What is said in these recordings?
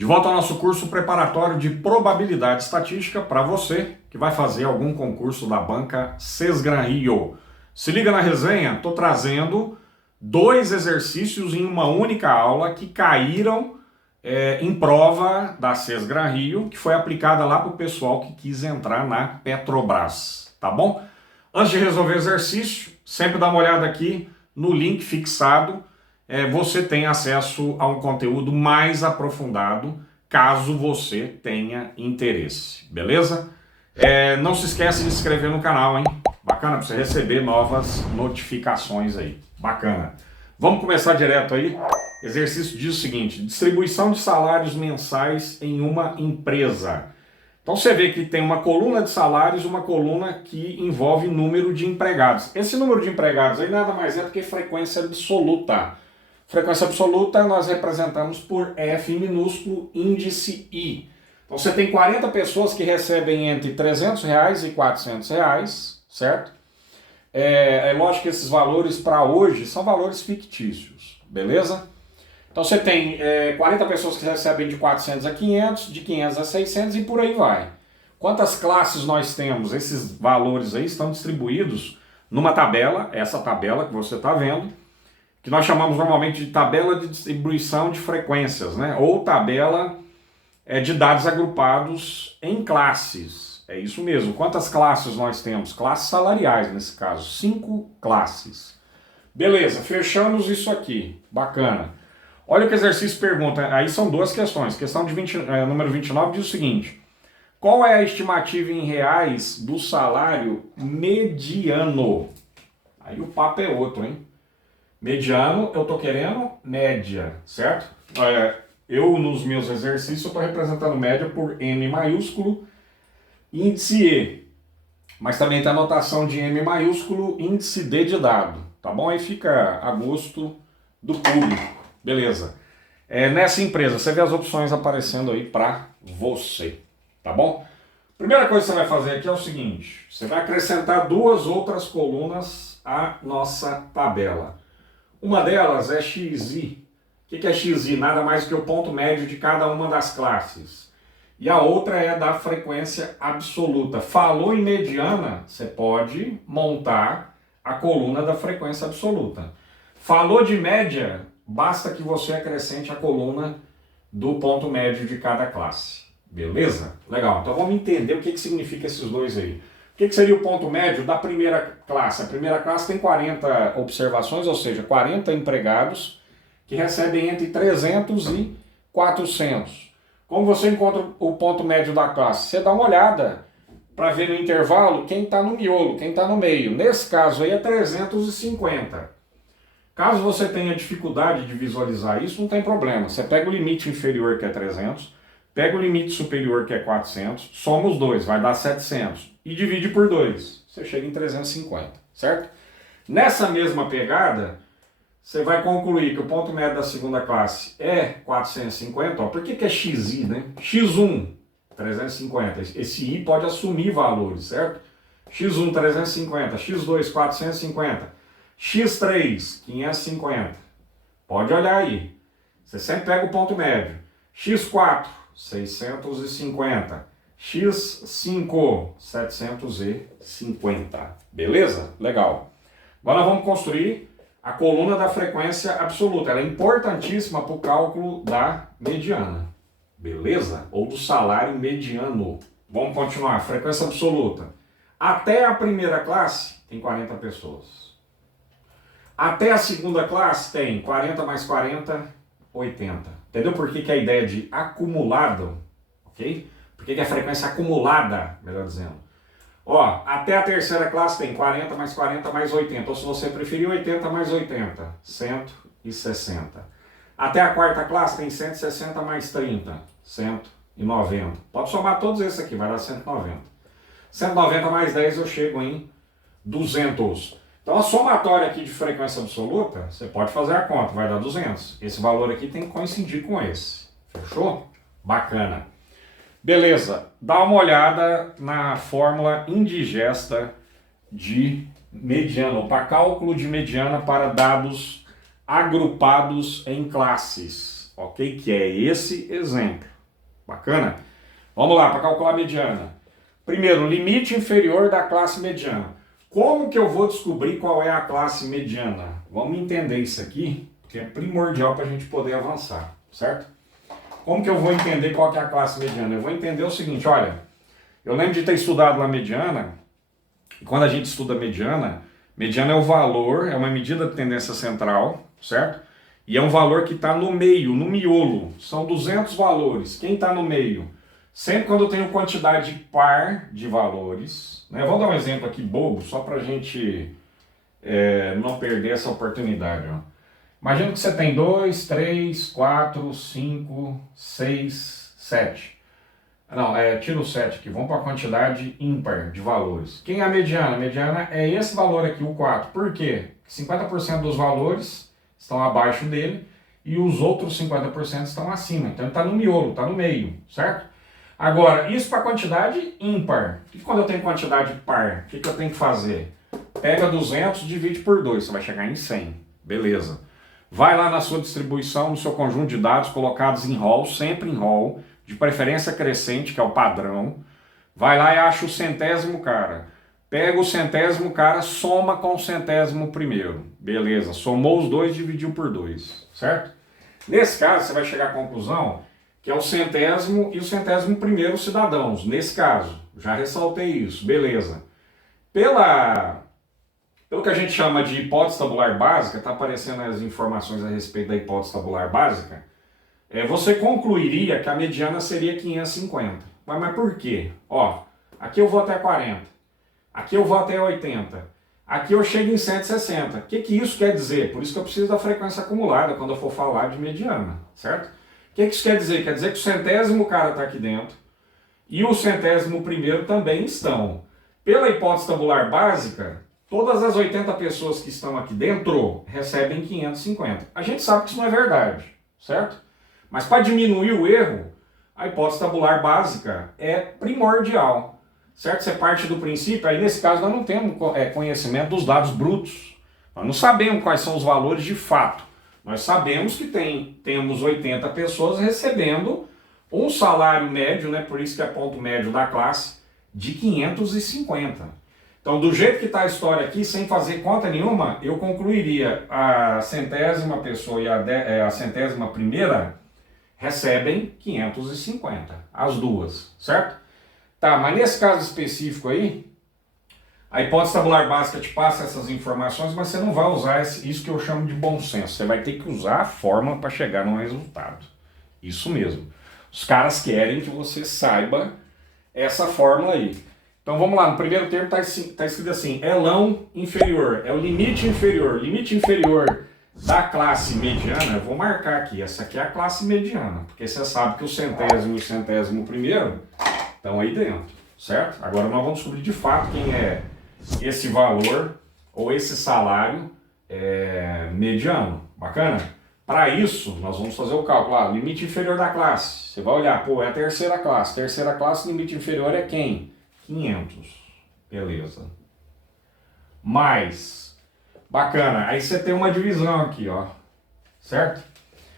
De volta ao nosso curso preparatório de probabilidade estatística para você que vai fazer algum concurso da banca Sesgran Rio. Se liga na resenha, estou trazendo 2 exercícios em uma única aula que caíram em prova da Sesgran Rio, que foi aplicada lá para o pessoal que quis entrar na Petrobras, tá bom? Antes de resolver o exercício, sempre dá uma olhada aqui no link fixado. Você tem acesso a um conteúdo mais aprofundado, caso você tenha interesse, beleza? Não se esquece de se inscrever no canal, hein? Bacana, para você receber novas notificações aí, bacana. Vamos começar direto aí. Exercício diz o seguinte: distribuição de salários mensais em uma empresa. Então você vê que tem uma coluna de salários e uma coluna que envolve número de empregados. Esse número de empregados aí nada mais é do que frequência absoluta. Frequência absoluta nós representamos por F minúsculo índice I. Então você tem 40 pessoas que recebem entre R$300 e R$400, certo? É lógico que esses valores para hoje são valores fictícios, beleza? Então você tem 40 pessoas que recebem de 400 a 500, de 500 a 600 e por aí vai. Quantas classes nós temos? Esses valores aí estão distribuídos numa tabela, essa tabela que você está vendo, que nós chamamos normalmente de tabela de distribuição de frequências, né? Ou tabela de dados agrupados em classes. É isso mesmo. Quantas classes nós temos? Classes salariais, nesse caso. 5 classes. Beleza, fechamos isso aqui. Bacana. Olha o que o exercício pergunta. Aí são 2 questões. Questão de número 29 diz o seguinte: qual é a estimativa em reais do salário mediano? Aí o papo é outro, hein? Mediano, eu estou querendo média, certo? Eu, nos meus exercícios, estou representando média por M maiúsculo, índice E. Mas também tem a notação de M maiúsculo, índice D de dado. Tá bom? Aí fica a gosto do público. Beleza. Nessa empresa, você vê as opções aparecendo aí para você. Tá bom? Primeira coisa que você vai fazer aqui é o seguinte: você vai acrescentar 2 outras colunas à nossa tabela. Uma delas é XI. O que é XI? Nada mais que o ponto médio de cada uma das classes. E a outra é da frequência absoluta. Falou em mediana, você pode montar a coluna da frequência absoluta. Falou de média, basta que você acrescente a coluna do ponto médio de cada classe. Beleza? Legal. Então vamos entender o que significa esses 2 aí. O que seria o ponto médio da primeira classe? A primeira classe tem 40 observações, ou seja, 40 empregados que recebem entre 300 e 400. Como você encontra o ponto médio da classe? Você dá uma olhada para ver no intervalo quem está no miolo, quem está no meio. Nesse caso aí é 350. Caso você tenha dificuldade de visualizar isso, não tem problema. Você pega o limite inferior, que é 300, pega o limite superior, que é 400, soma os 2, vai dar 700. E divide por 2, você chega em 350, certo? Nessa mesma pegada, você vai concluir que o ponto médio da segunda classe é 450. Ó, por que é XI, né? X1, 350. Esse I pode assumir valores, certo? X1, 350. X2, 450. X3, 550. Pode olhar aí. Você sempre pega o ponto médio. X4, 650. X5, 750. Beleza? Legal. Agora vamos construir a coluna da frequência absoluta. Ela é importantíssima para o cálculo da mediana. Beleza? Ou do salário mediano. Vamos continuar. Frequência absoluta. Até a primeira classe tem 40 pessoas. Até a segunda classe tem 40 mais 40, 80. Entendeu por que a ideia de acumulado? Ok? Por que é frequência acumulada, melhor dizendo? Ó, até a terceira classe tem 40 mais 40 mais 80. Ou se você preferir, 80 mais 80, 160. Até a quarta classe tem 160 mais 30, 190. Pode somar todos esses aqui, vai dar 190. 190 mais 10 eu chego em 200. Então a somatória aqui de frequência absoluta, você pode fazer a conta, vai dar 200. Esse valor aqui tem que coincidir com esse. Fechou? Bacana. Beleza, dá uma olhada na fórmula indigesta de mediana, para cálculo de mediana para dados agrupados em classes. ok? Que é esse exemplo. Bacana? Vamos lá, para calcular a mediana. Primeiro, limite inferior da classe mediana. Como que eu vou descobrir qual é a classe mediana? Vamos entender isso aqui, que é primordial para a gente poder avançar, certo? Como que eu vou entender qual que é a classe mediana? Eu vou entender o seguinte, olha, eu lembro de ter estudado a mediana, e quando a gente estuda mediana é o valor, é uma medida de tendência central, certo? E é um valor que está no meio, no miolo. São 200 valores. Quem está no meio? Sempre quando eu tenho quantidade par de valores, né? Vamos dar um exemplo aqui bobo, só para a gente não perder essa oportunidade. Ó. Imagina que você tem 2, 3, 4, 5, 6, 7. Não, tira o 7 aqui, vamos para a quantidade ímpar de valores. Quem é a mediana? A mediana é esse valor aqui, o 4. Por quê? 50% dos valores estão abaixo dele e os outros 50% estão acima. Então ele está no miolo, está no meio, certo? Agora, isso para a quantidade ímpar. E quando eu tenho quantidade par, o que eu tenho que fazer? Pega 200 e divide por 2, você vai chegar em 100. Beleza. Vai lá na sua distribuição, no seu conjunto de dados colocados em rol, sempre em rol, de preferência crescente, que é o padrão. Vai lá e acha o centésimo cara. Pega o centésimo cara, soma com o centésimo primeiro. Beleza, somou os dois, dividiu por 2, certo? Nesse caso, você vai chegar à conclusão que é o centésimo e o centésimo primeiro cidadãos. Nesse caso, já ressaltei isso, beleza. Pelo que a gente chama de hipótese tabular básica, está aparecendo as informações a respeito da hipótese tabular básica, você concluiria que a mediana seria 550. Mas por quê? Ó, aqui eu vou até 40, aqui eu vou até 80, aqui eu chego em 160. O que isso quer dizer? Por isso que eu preciso da frequência acumulada quando eu for falar de mediana, certo? O que isso quer dizer? Quer dizer que o centésimo cara está aqui dentro e o centésimo primeiro também estão. Pela hipótese tabular básica, todas as 80 pessoas que estão aqui dentro recebem 550. A gente sabe que isso não é verdade, certo? Mas para diminuir o erro, a hipótese tabular básica é primordial, certo? Você parte do princípio, aí nesse caso nós não temos conhecimento dos dados brutos. Nós não sabemos quais são os valores de fato. Nós sabemos que temos 80 pessoas recebendo um salário médio, né, por isso que é ponto médio da classe, de 550. Então, do jeito que está a história aqui, sem fazer conta nenhuma, eu concluiria a centésima pessoa e a centésima primeira recebem 550, as duas, certo? Tá, mas nesse caso específico aí, a hipótese tabular básica te passa essas informações, mas você não vai usar isso que eu chamo de bom senso. Você vai ter que usar a fórmula para chegar no resultado. Isso mesmo. Os caras querem que você saiba essa fórmula aí. Então vamos lá, no primeiro termo está escrito assim, elão inferior, é o limite inferior. Limite inferior da classe mediana, eu vou marcar aqui, essa aqui é a classe mediana, porque você sabe que o centésimo e o centésimo primeiro estão aí dentro, certo? Agora nós vamos descobrir de fato quem é esse valor ou esse salário mediano. Bacana? Para isso, nós vamos fazer o cálculo. Limite inferior da classe. Você vai olhar, pô, é a terceira classe. Terceira classe, limite inferior é quem? 500. Beleza. Mais. Bacana. Aí você tem uma divisão aqui, ó. Certo?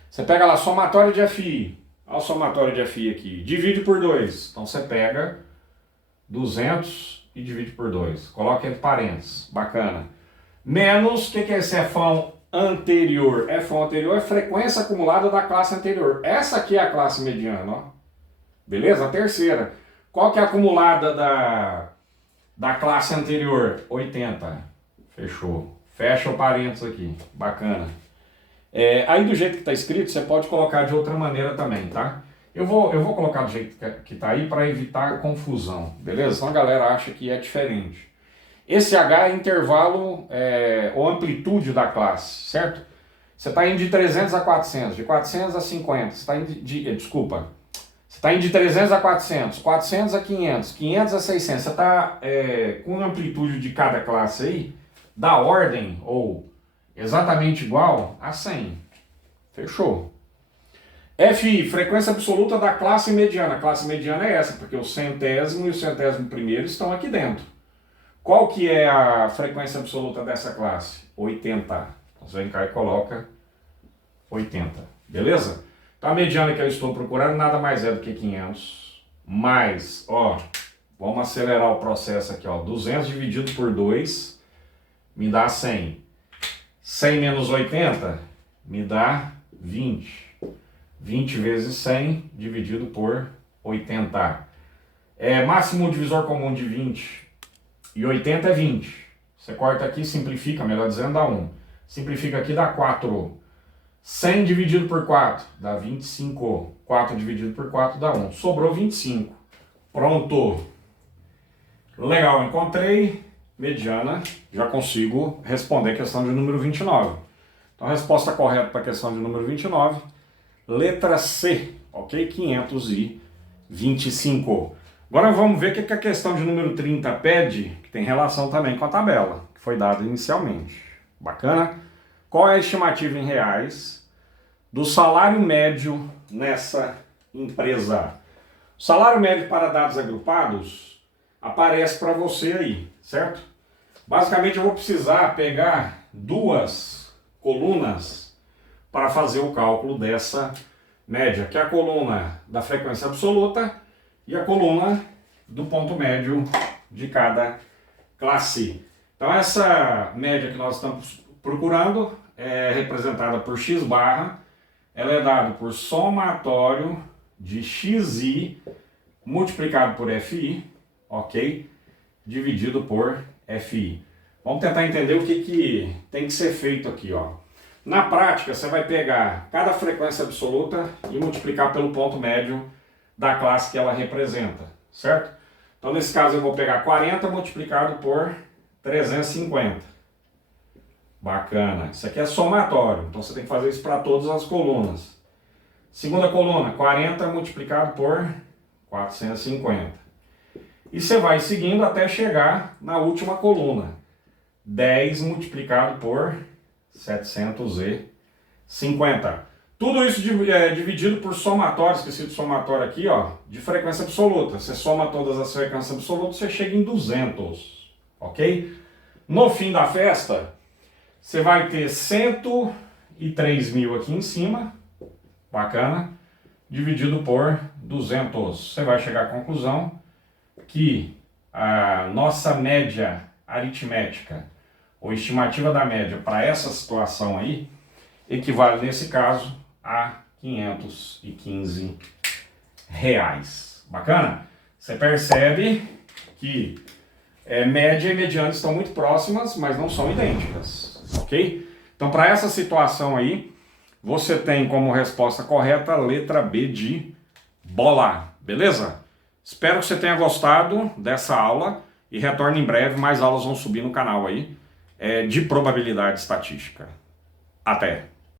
Você pega lá, somatório de FI. Olha o somatório de FI aqui. Divide por 2. Então você pega 200 e divide por 2. Coloca entre parênteses. Bacana. Menos, o que é esse Fão anterior? Fão anterior é frequência acumulada da classe anterior. Essa aqui é a classe mediana, ó. Beleza? A terceira. Qual que é a acumulada da classe anterior? 80. Fechou. Fecha o parênteses aqui. Bacana. Aí do jeito que está escrito, você pode colocar de outra maneira também, tá? Eu vou colocar do jeito que está aí para evitar confusão, beleza? Senão a galera acha que é diferente. Esse H é intervalo ou amplitude da classe, certo? Você está indo de 300 a 400, de 400 a 50, você está indo você está indo de 300 a 400, 400 a 500, 500 a 600, você está com a amplitude de cada classe aí, da ordem, ou exatamente igual a 100. Fechou. FI, frequência absoluta da classe mediana. A classe mediana é essa, porque o centésimo e o centésimo primeiro estão aqui dentro. Qual que é a frequência absoluta dessa classe? 80. Então você vem cá e coloca 80. Beleza? Então a mediana que eu estou procurando nada mais é do que 500, mais, ó, vamos acelerar o processo aqui, ó, 200 dividido por 2 me dá 100. 100 menos 80 me dá 20. 20 vezes 100 dividido por 80. Máximo divisor comum de 20 e 80 é 20. Você corta aqui, simplifica, melhor dizendo, dá 1. Simplifica aqui, dá 4. 100 dividido por 4 dá 25. 4 dividido por 4 dá 1. Sobrou 25. Pronto. Legal, encontrei mediana. Já consigo responder a questão de número 29. Então a resposta correta para a questão de número 29, letra C, ok? 525. Agora vamos ver o que a questão de número 30 pede, que tem relação também com a tabela, que foi dada inicialmente. Bacana? Qual é a estimativa em reais do salário médio nessa empresa? O salário médio para dados agrupados aparece para você aí, certo? Basicamente eu vou precisar pegar duas colunas para fazer o cálculo dessa média, que é a coluna da frequência absoluta e a coluna do ponto médio de cada classe. Então essa média que nós estamos procurando é representada por x barra, ela é dada por somatório de xi multiplicado por fi, ok? Dividido por fi. Vamos tentar entender o que tem que ser feito aqui, ó. Na prática, você vai pegar cada frequência absoluta e multiplicar pelo ponto médio da classe que ela representa, certo? Então, nesse caso, eu vou pegar 40 multiplicado por 350. Bacana. Isso aqui é somatório, então você tem que fazer isso para todas as colunas. Segunda coluna, 40 multiplicado por 450. E você vai seguindo até chegar na última coluna. 10 multiplicado por 750. Tudo isso dividido por somatório, esqueci do somatório aqui, ó, de frequência absoluta. Você soma todas as frequências absolutas, você chega em 200, ok? No fim da festa, você vai ter 103 mil aqui em cima, bacana, dividido por 200. Você vai chegar à conclusão que a nossa média aritmética, ou estimativa da média para essa situação aí, equivale nesse caso a 515 reais. Bacana? Você percebe que média e mediana estão muito próximas, mas não são idênticas, ok? Então para essa situação aí, você tem como resposta correta a letra B de bola, beleza? Espero que você tenha gostado dessa aula e retorne em breve, mais aulas vão subir no canal aí de probabilidade estatística. Até!